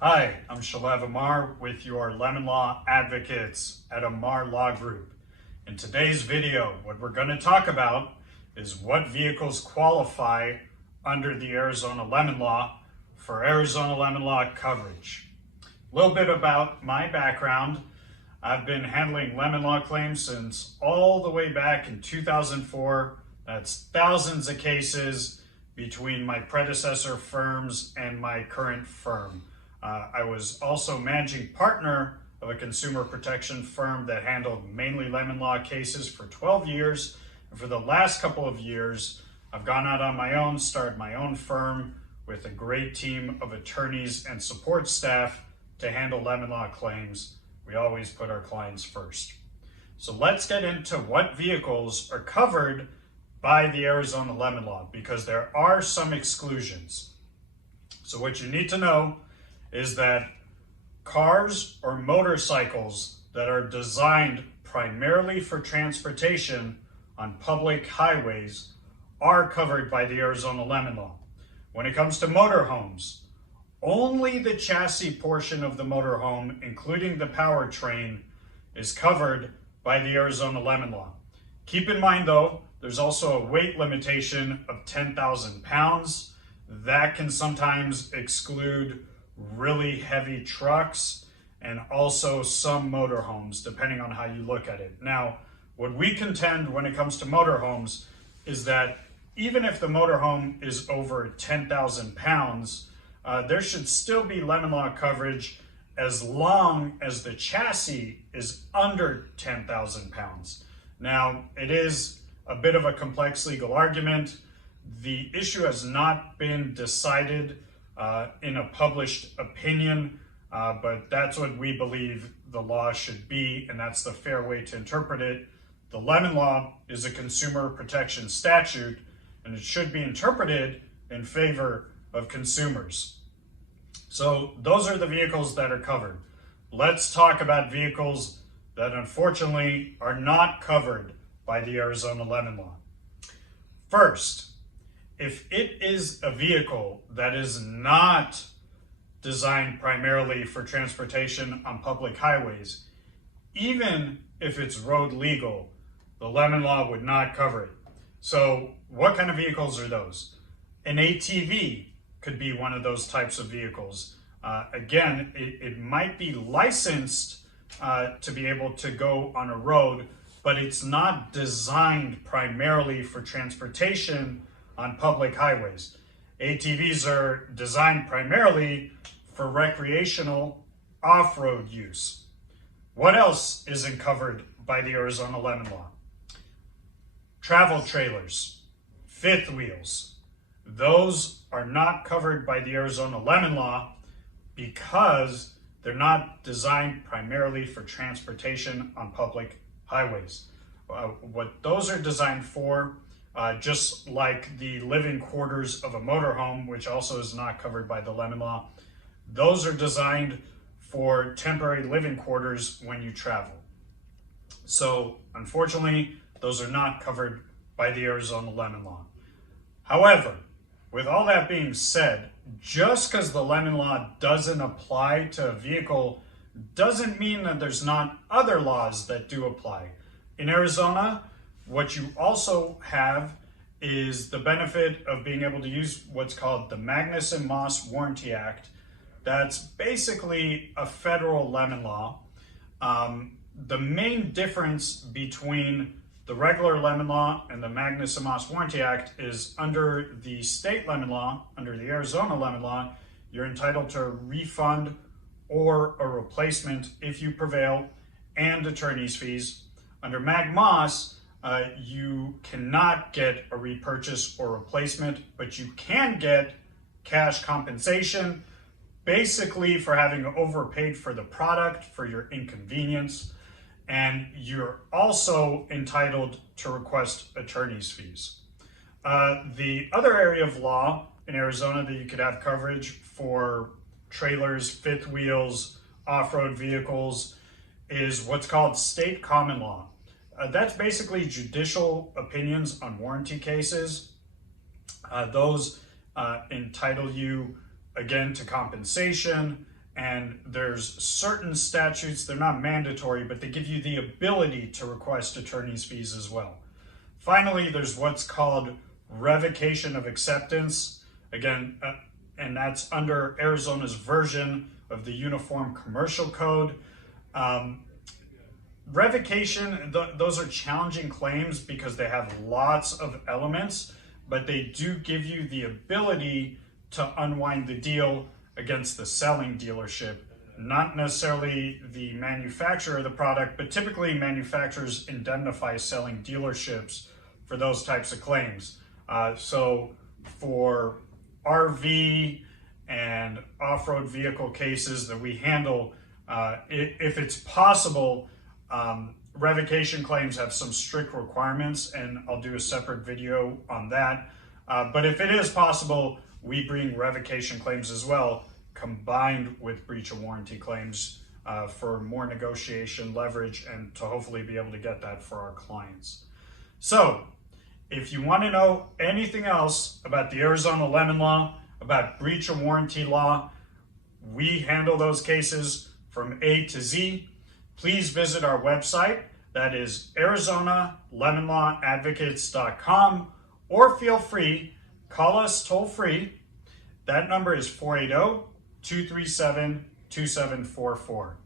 Hi, I'm Shalev Amar with your Lemon Law Advocates at Amar Law Group. In today's video, what we're going to talk about is what vehicles qualify under the Arizona Lemon Law for Arizona Lemon Law coverage. A little bit about my background. I've been handling lemon law claims since all the way back in 2004. That's thousands of cases between my predecessor firms and my current firm. I was also managing partner of a consumer protection firm that handled mainly lemon law cases for 12 years. And for the last couple of years, I've gone out on my own, started my own firm with a great team of attorneys and support staff to handle lemon law claims. We always put our clients first. So let's get into what vehicles are covered by the Arizona Lemon Law, because there are some exclusions. So what you need to know is that cars or motorcycles that are designed primarily for transportation on public highways are covered by the Arizona Lemon Law. When it comes to motorhomes, only the chassis portion of the motorhome, including the powertrain, is covered by the Arizona Lemon Law. Keep in mind though, there's also a weight limitation of 10,000 pounds. That can sometimes exclude really heavy trucks and also some motorhomes, depending on how you look at it. Now, what we contend when it comes to motorhomes is that even if the motorhome is over 10,000 pounds, there should still be lemon law coverage as long as the chassis is under 10,000 pounds. Now, it is a bit of a complex legal argument. The issue has not been decided in a published opinion, but that's what we believe the law should be, and that's the fair way to interpret it. The Lemon Law is a consumer protection statute, and it should be interpreted in favor of consumers. So those are the vehicles that are covered. Let's talk about vehicles that unfortunately are not covered by the Arizona Lemon Law. First, if it is a vehicle that is not designed primarily for transportation on public highways, even if it's road legal, the Lemon Law would not cover it. So what kind of vehicles are those? An ATV could be one of those types of vehicles. Again, it might be licensed to be able to go on a road, but it's not designed primarily for transportation on public highways. ATVs are designed primarily for recreational off-road use. What else isn't covered by the Arizona Lemon Law? Travel trailers, fifth wheels. Those are not covered by the Arizona Lemon Law because they're not designed primarily for transportation on public highways. What those are designed for, just like the living quarters of a motorhome, which also is not covered by the Lemon Law, those are designed for temporary living quarters when you travel. So unfortunately, those are not covered by the Arizona Lemon Law. However, with all that being said, just because the Lemon Law doesn't apply to a vehicle doesn't mean that there's not other laws that do apply. In Arizona, what you also have is the benefit of being able to use what's called the Magnuson-Moss Warranty Act. That's basically a federal lemon law. The main difference between the regular lemon law and the Magnuson-Moss Warranty Act is under the state lemon law, under the Arizona lemon law, you're entitled to a refund or a replacement if you prevail, and attorney's fees. Under Mag-Moss, you cannot get a repurchase or replacement, but you can get cash compensation, basically for having overpaid for the product, for your inconvenience, and you're also entitled to request attorney's fees. The other area of law in Arizona that you could have coverage for trailers, fifth wheels, off-road vehicles is what's called state common law. That's basically judicial opinions on warranty cases. Those entitle you, again, to compensation and there's certain statutes, they're not mandatory, but they give you the ability to request attorney's fees as well. Finally, there's what's called revocation of acceptance. Again, and that's under Arizona's version of the Uniform Commercial Code. Revocation, those are challenging claims because they have lots of elements, but they do give you the ability to unwind the deal against the selling dealership, not necessarily the manufacturer of the product, but typically manufacturers indemnify selling dealerships for those types of claims. So for RV and off-road vehicle cases that we handle, if it's possible, revocation claims have some strict requirements, and I'll do a separate video on that. But if it is possible, we bring revocation claims as well, combined with breach of warranty claims for more negotiation leverage and to hopefully be able to get that for our clients. So if you want to know anything else about the Arizona lemon law, about breach of warranty law, we handle those cases from A to Z. Please visit our website. That is ArizonaLemonLawAdvocates.com, or feel free, call us toll free. That number is 480-237-2744.